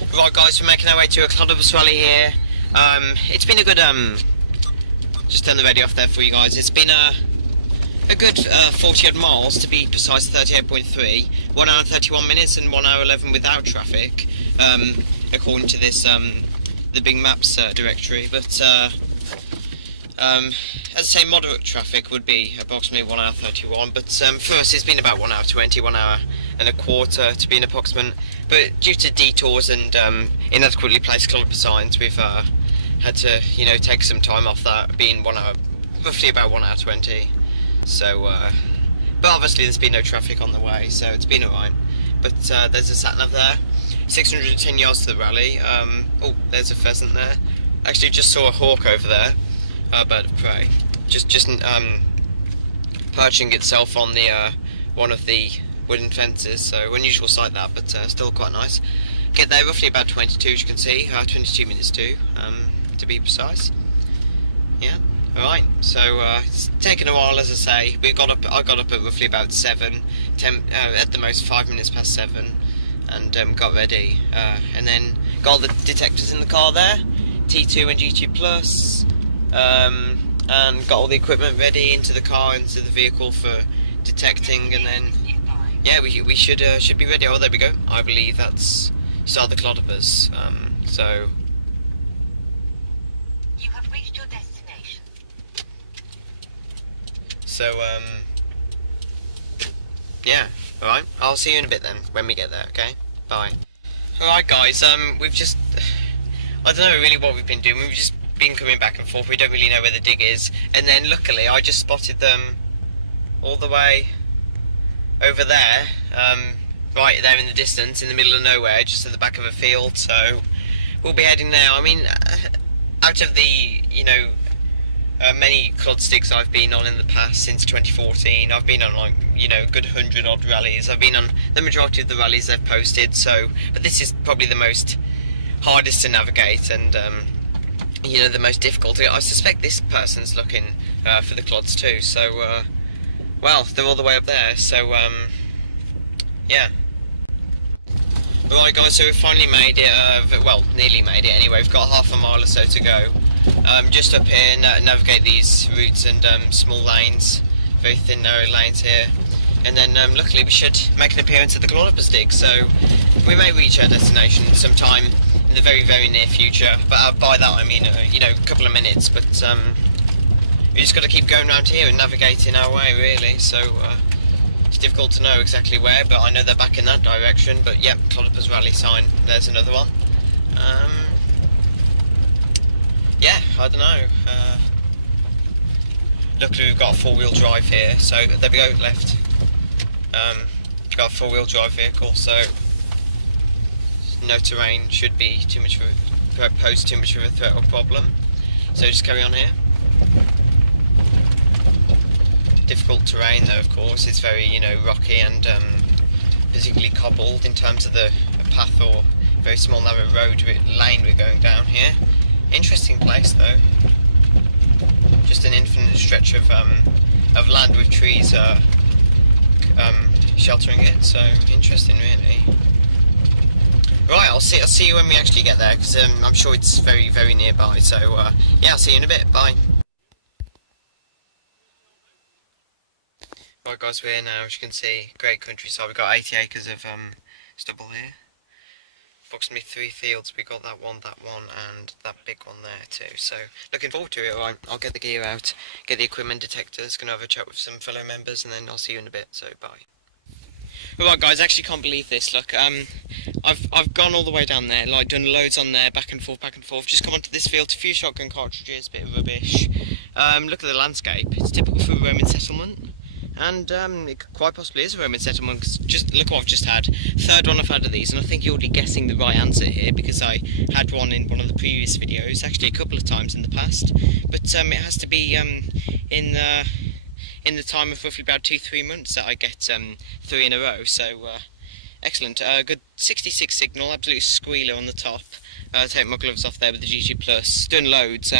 Right guys, we're making our way to a Clodopus rally here. It's been a good, just turn the radio off there for you guys. It's been a good 40 odd miles, to be precise, 38.3, 1 hour and 31 minutes and 1 hour 11 without traffic, according to this, the Bing Maps directory. But as I say, moderate traffic would be approximately 1 hour 31, but for us it's been about 1 hour 20, 1 hour and a quarter to be an approximate. But due to detours and inadequately placed Clodopus signs, we've had to, you know, take some time off that, being 1 hour, roughly about 1 hour 20. So, but obviously there's been no traffic on the way, so it's been alright. But there's a sat nav there, 610 yards to the rally. Oh, there's a pheasant there. Actually, just saw a hawk over there, a bird of prey, just perching itself on the one of the wooden fences. So unusual sight that, but still quite nice. Get there roughly about 22, as you can see, 22 minutes to be precise. Yeah. Alright, so it's taken a while, as I say. I got up at roughly about 7, 10, at the most 5 minutes past 7, and got ready, and then got all the detectors in the car there, T2 and G2 Plus, and got all the equipment ready into the car, into the vehicle for detecting, and then yeah, we should be ready. Oh, there we go. I believe that's start the Clodopus. So. So, yeah, alright, I'll see you in a bit then, when we get there, okay? Bye. Alright guys, we've just, I don't know really what we've been doing, we've just been coming back and forth, we don't really know where the dig is, and then luckily I just spotted them all the way over there, right there in the distance, in the middle of nowhere, just at the back of a field, so we'll be heading there. I mean, out of the, you know, many clod sticks I've been on in the past since 2014. I've been on, like, you know, a good 100 odd rallies. I've been on the majority of the rallies they've posted, so, but this is probably the most hardest to navigate and, you know, the most difficult. I suspect this person's looking for the clods too, so, well, they're all the way up there, so, yeah. Right guys, so we've finally made it, well, nearly made it anyway. We've got half a mile or so to go. Just up here, navigate these routes and small lanes, very thin narrow lanes here, and then luckily we should make an appearance at the Clodopus dig, so we may reach our destination sometime in the very near future, but by that I mean you know, a couple of minutes, but we just got to keep going around here and navigating our way really, so it's difficult to know exactly where, but I know they're back in that direction. But yep, Clodopus rally sign, there's another one. Yeah, I don't know. Luckily we've got a four-wheel drive here, so there we go, left. Got a four-wheel drive vehicle, so no terrain should be too much of a, pose too much of a threat or problem. So just carry on here. Difficult terrain though, of course. It's very, you know, rocky and particularly cobbled in terms of the path or very small narrow road lane we're going down here. Interesting place though, just an infinite stretch of land with trees sheltering it, so interesting really. Right, I'll see you when we actually get there, because I'm sure it's very nearby, so yeah, I'll see you in a bit, bye. Right guys, we're here now, as you can see, great countryside. We've got 80 acres of stubble here. Approximately 3 fields. We got that one, and that big one there too. So looking forward to it. Right, I'll get the gear out, get the equipment detectors, gonna have a chat with some fellow members, and then I'll see you in a bit. So bye. Right guys, I actually can't believe this. Look, I've gone all the way down there, like done loads on there, back and forth. Just come onto this field, a few shotgun cartridges, bit of rubbish. Look at the landscape. It's typical for a Roman settlement. And it quite possibly is a Roman settlement, because just look what I've just had. Third one I've had of these, and I think you're already guessing the right answer here, because I had one in one of the previous videos, actually a couple of times in the past. But it has to be in the time of roughly about 2-3 months that I get 3 in a row. So excellent. Good 66 signal, absolute squealer on the top. Take my gloves off there with the G2 Plus. Done loads.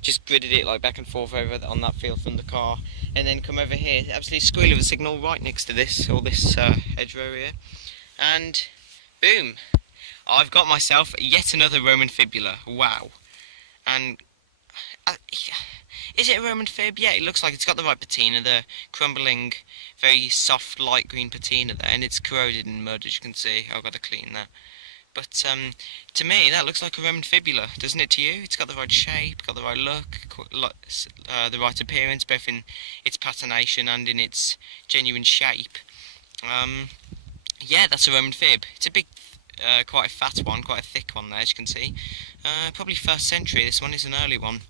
Just gridded it like back and forth over on that field from the car, and then come over here. Absolutely squealer of a signal right next to this, or this hedgerow here, and boom. I've got myself yet another Roman fibula. Wow. And uh, is it a Roman fib? Yeah, it looks like it's got the right patina, the crumbling, very soft light green patina there, and it's corroded in mud, as you can see. I've got to clean that. But to me, that looks like a Roman fibula, doesn't it to you? It's got the right shape, got the right look, the right appearance, both in its patination and in its genuine shape. Yeah, that's a Roman fib. It's a big, quite a fat one, quite a thick one there, as you can see. Probably 1st century, this one is an early one.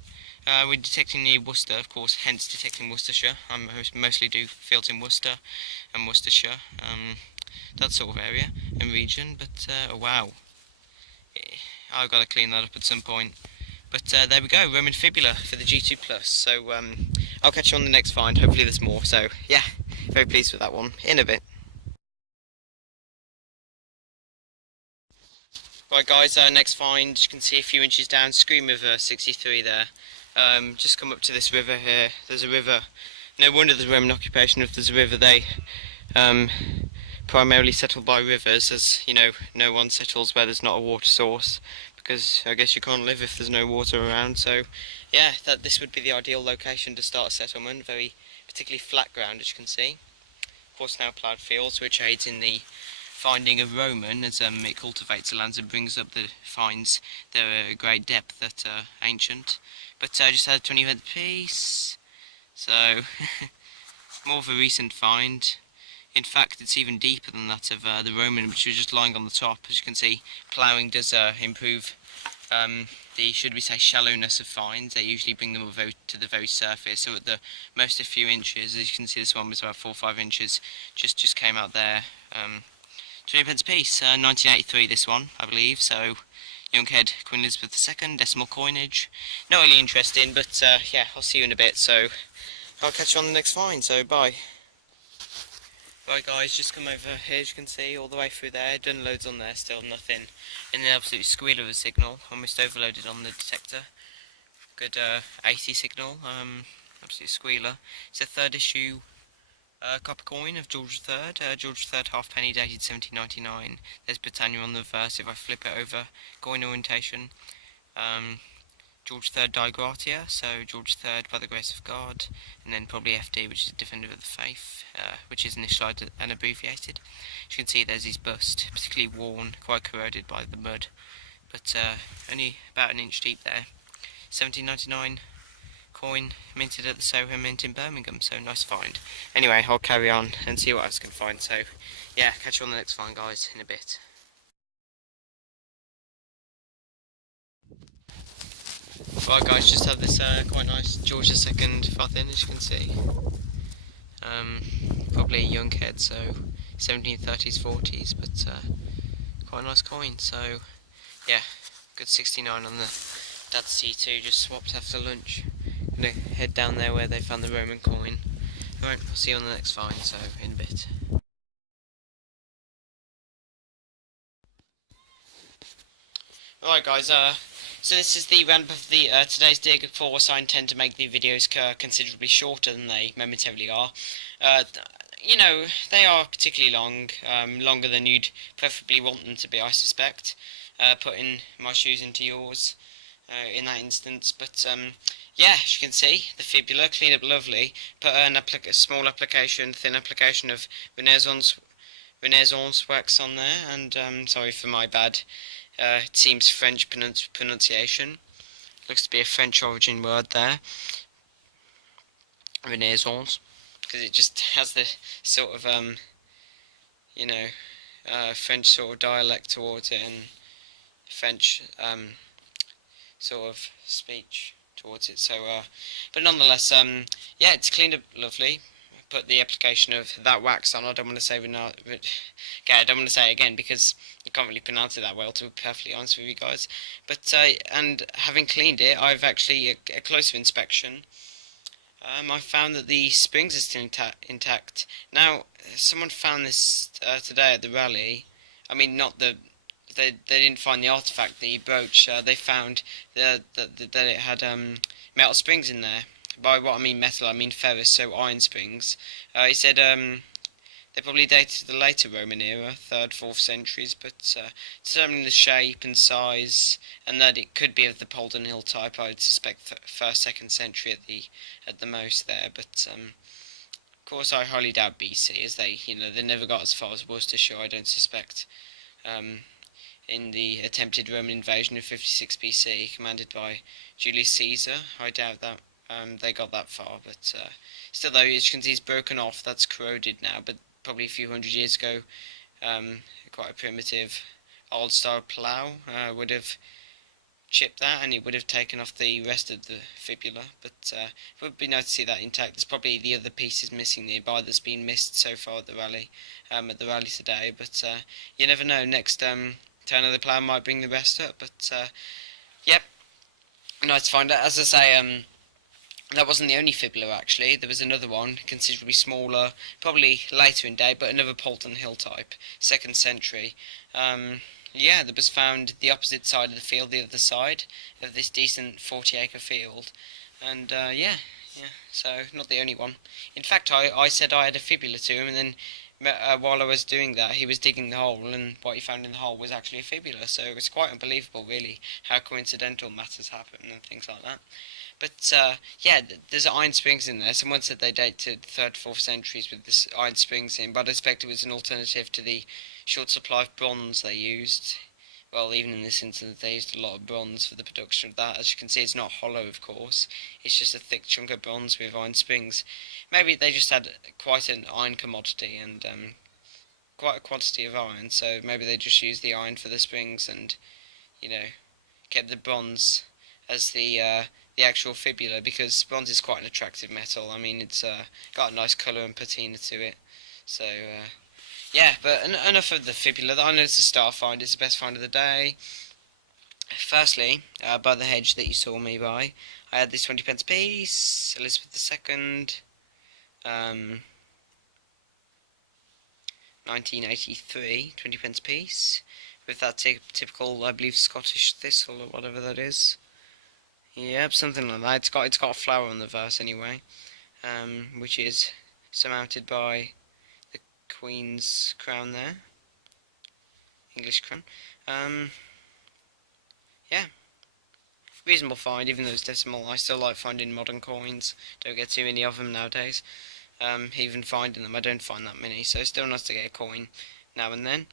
We're detecting near Worcester, of course, hence detecting Worcestershire. I mostly do fields in Worcester and Worcestershire, that sort of area and region, but wow. I've got to clean that up at some point. But there we go, Roman fibula for the G2 Plus. So I'll catch you on the next find, hopefully there's more. So yeah, very pleased with that one. In a bit. Right guys, next find, you can see a few inches down, Scream River 63 there. Just come up to this river here. There's a river. No wonder there's Roman occupation. If there's a river, they primarily settle by rivers, as you know, no one settles where there's not a water source, because I guess you can't live if there's no water around. So yeah, this would be the ideal location to start a settlement. Very particularly flat ground, as you can see. Of course, now ploughed fields, which aids in the finding of Roman, as it cultivates the lands and brings up finds their great depth at ancient. But just had a 20 pence piece, so more of a recent find. In fact, it's even deeper than that of the Roman, which was just lying on the top. As you can see, ploughing does improve the, should we say, shallowness of finds. They usually bring them to the very surface, so at the most a few inches. As you can see, this one was about 4 or 5 inches, just came out there. 20 pence a piece, 1983 this one, I believe, so Younghead, Queen Elizabeth II, decimal coinage. Not really interesting, but yeah, I'll see you in a bit, so I'll catch you on the next find, so bye. Right guys, just come over here, as you can see, all the way through there, done loads on there, still nothing. And an absolute squeal of a signal, almost overloaded on the detector. Good 80 signal, absolute squealer. It's a 3rd issue copper coin of George III, George III halfpenny dated 1799. There's Britannia on the reverse if I flip it over. Coin orientation. George III Dei Gratia, so George III by the grace of God, and then probably FD, which is Defender of the Faith, which is initialised and abbreviated. As you can see, there's his bust, particularly worn, quite corroded by the mud, but only about an inch deep there. 1799 coin, minted at the Soho Mint in Birmingham, so nice find. Anyway, I'll carry on and see what else I can find, so yeah, catch you on the next find guys, in a bit. Right guys, just had this quite nice George II Fathin, as you can see. Probably a young head, so 1730s, 40s, but quite a nice coin, so yeah, good 69 on the Dad's C2, just swapped after lunch. Gonna head down there where they found the Roman coin. Right, I'll see you on the next find, so in a bit. Alright guys, so this is the roundup of the today's dig. Of course, I intend to make the videos considerably shorter than they momentarily are. You know, they are particularly long, longer than you'd preferably want them to be, I suspect. Putting my shoes into yours in that instance, but yeah, as you can see, the fibula cleaned up lovely. Put a small application, thin application of Renaissance wax on there, and sorry for my bad. It seems French pronunciation. Looks to be a French origin word there. Renaissance, because it just has the sort of you know, French sort of dialect towards it, and French sort of speech towards it. So, but nonetheless, yeah, it's cleaned up lovely. Put the application of that wax on. I don't want to say okay, I don't want to say it again because you can't really pronounce it that well, to be perfectly honest with you guys. But and having cleaned it, I've actually a closer inspection. I found that the springs are still intact. Now, someone found this today at the rally. I mean, not the they didn't find the artifact, the brooch. They found that it had metal springs in there. By what I mean metal, I mean ferrous, so iron springs. He said they They probably dated the later Roman era, 3rd, 4th centuries, but certainly the shape and size, and that it could be of the Polden Hill type. I would suspect 1st, 2nd century at the most there, but of course I highly doubt BC, as they never got as far as Worcestershire. I don't suspect. Um, in the attempted Roman invasion of 56 BC, commanded by Julius Caesar. I doubt that they got that far, but still, though, as you can see, it's broken off. That's corroded now, but probably a few hundred years ago, quite a primitive old-style plough would have chipped that, and it would have taken off the rest of the fibula. But it would be nice to see that intact. There's probably the other pieces missing nearby that's been missed so far at the rally, today. But you never know. Next turn of the plough might bring the rest up. But yep, nice to find out. As I say, that wasn't the only fibula actually. There was another one, considerably smaller, probably later in date, but another Polden Hill type, 2nd century. Yeah, that was found the opposite side of the field, the other side of this decent 40-acre field. And yeah, so not the only one. In fact, I said I had a fibula to him, and then while I was doing that, he was digging the hole, and what he found in the hole was actually a fibula. So it was quite unbelievable, really, how coincidental matters happen and things like that. But yeah, there's iron springs in there. Someone said they date to 3rd, 4th centuries with this iron springs in, but I suspect it was an alternative to the short supply of bronze they used. Well, even in this instance, they used a lot of bronze for the production of that. As you can see, it's not hollow, of course. It's just a thick chunk of bronze with iron springs. Maybe they just had quite an iron commodity and quite a quantity of iron, so maybe they just used the iron for the springs and, kept the bronze as the actual fibula, because bronze is quite an attractive metal. I mean, it's got a nice colour and patina to it. So, yeah, but enough of the fibula. I know it's a star find. It's the best find of the day. Firstly, by the hedge that you saw me by, I had this 20p piece, Elizabeth II, 1983, 20p piece, with that typical, I believe, Scottish thistle or whatever that is. Yep, something like that. It's got a flower on the verse anyway, which is surmounted by the Queen's crown there, English crown. Yeah, reasonable find, even though it's decimal. I still like finding modern coins. Don't get too many of them nowadays. Even finding them, I don't find that many, so it's still nice to get a coin now and then.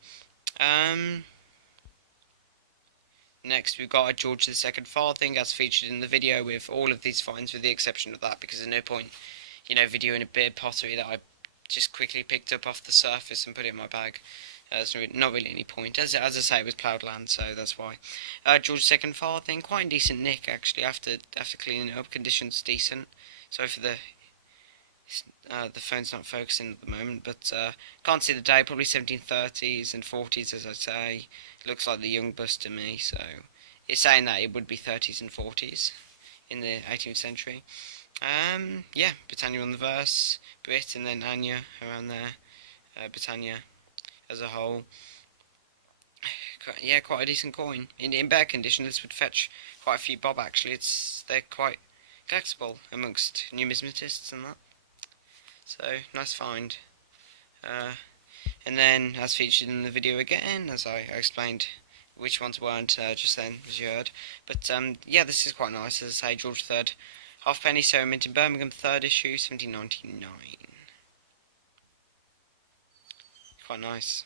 Next, we've got a George II farthing, as featured in the video, with all of these finds, with the exception of that, because there's no point, videoing a bit of pottery that I just quickly picked up off the surface and put it in my bag. There's not really any point. As I say, it was ploughed land, so that's why. George II farthing, quite in decent nick, actually, after cleaning it up. Conditions decent. Sorry for the phone's not focusing at the moment, but can't see the date. Probably 1730s and 40s, as I say. Looks like the young bust to me, so it's saying that it would be 30s and 40s in the 18th century. Yeah, Britannia on the verse, Brit, and then Anya around there. Britannia as a whole. Yeah, quite a decent coin. In better condition, this would fetch quite a few bob, actually. They're quite collectible amongst numismatists and that. So, nice find. And then, as featured in the video again, as I explained which ones weren't just then, as you heard. But, yeah, this is quite nice. As I say, George III, halfpenny, so mint in Birmingham, 3rd issue, 1799. Quite nice.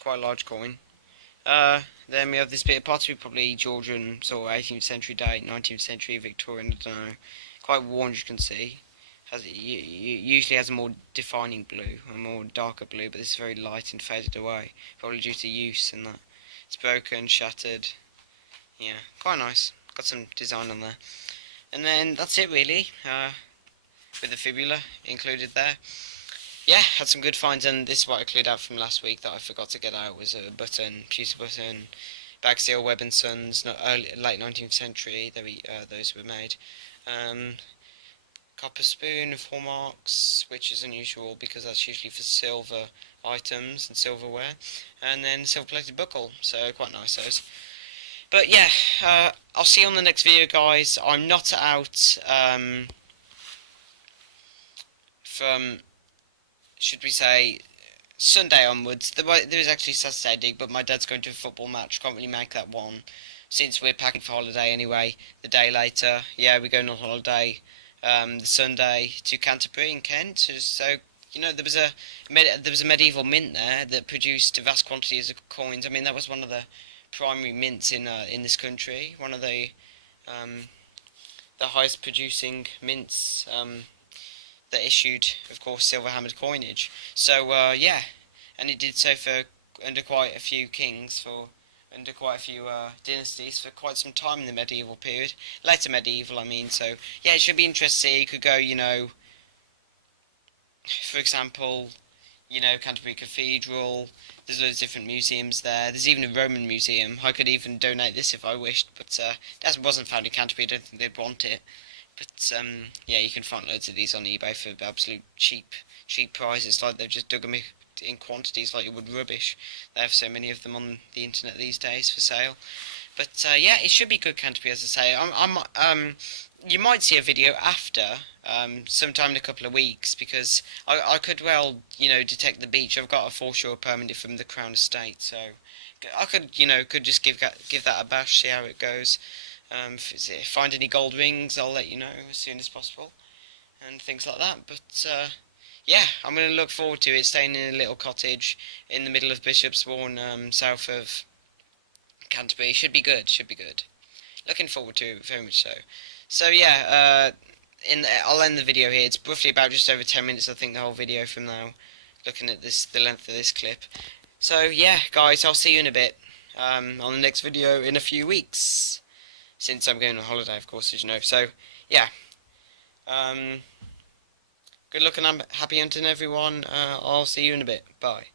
Quite a large coin. Then we have this bit of pottery, probably Georgian, sort of 18th century date, 19th century, Victorian, I don't know. Quite worn, as you can see. Usually has a more defining blue, a more darker blue, but this is very light and faded away, probably due to use and that. It's broken, shattered. Yeah, quite nice. Got some design on there. And then that's it really, with the fibula included there. Yeah, had some good finds, and this is what I cleared out from last week that I forgot to get out, was a button, pewter button, bag seal, Webb and Sons, late 19th century, those were made. Copper spoon with hallmarks, which is unusual because that's usually for silver items and silverware, and then silver-plated buckle, so quite nice those. But yeah, I'll see you on the next video, guys. I'm not out from should we say, Sunday onwards. There is actually Saturday dig, but my dad's going to a football match. Can't really make that one, since we're packing for holiday anyway. The day later, yeah, we're going on holiday. The Sunday to Canterbury in Kent. So there was a medieval mint there that produced vast quantities of coins. I mean, that was one of the primary mints in this country. One of the highest producing mints. That issued, of course, silver-hammered coinage. So, yeah, and it did so for under quite a few under quite a few dynasties for quite some time in the medieval period. Later medieval, I mean. So, yeah, it should be interesting. You could go, for example, Canterbury Cathedral. There's loads of different museums there. There's even a Roman museum. I could even donate this if I wished, but that wasn't found in Canterbury. I don't think they'd want it. But yeah, you can find loads of these on eBay for absolute cheap prices. Like they've just dug them in quantities like you would rubbish. They have so many of them on the internet these days for sale. But yeah, it should be good Canterbury, as I say. You might see a video after, sometime in a couple of weeks, because I could well, detect the beach. I've got a foreshore permit from the Crown Estate, so I could just give that a bash, see how it goes. If I find any gold rings, I'll let you know as soon as possible, and things like that. But yeah, I'm going to look forward to it, staying in a little cottage in the middle of Bishopsbourne, south of Canterbury. Should be good, Looking forward to it, very much so. So yeah, I'll end the video here. It's roughly about just over 10 minutes, I think, the whole video from now, looking at the length of this clip. So yeah, guys, I'll see you in a bit, on the next video in a few weeks, since I'm going on holiday, of course, as you know. So yeah, good luck and happy hunting, everyone. I'll see you in a bit. Bye.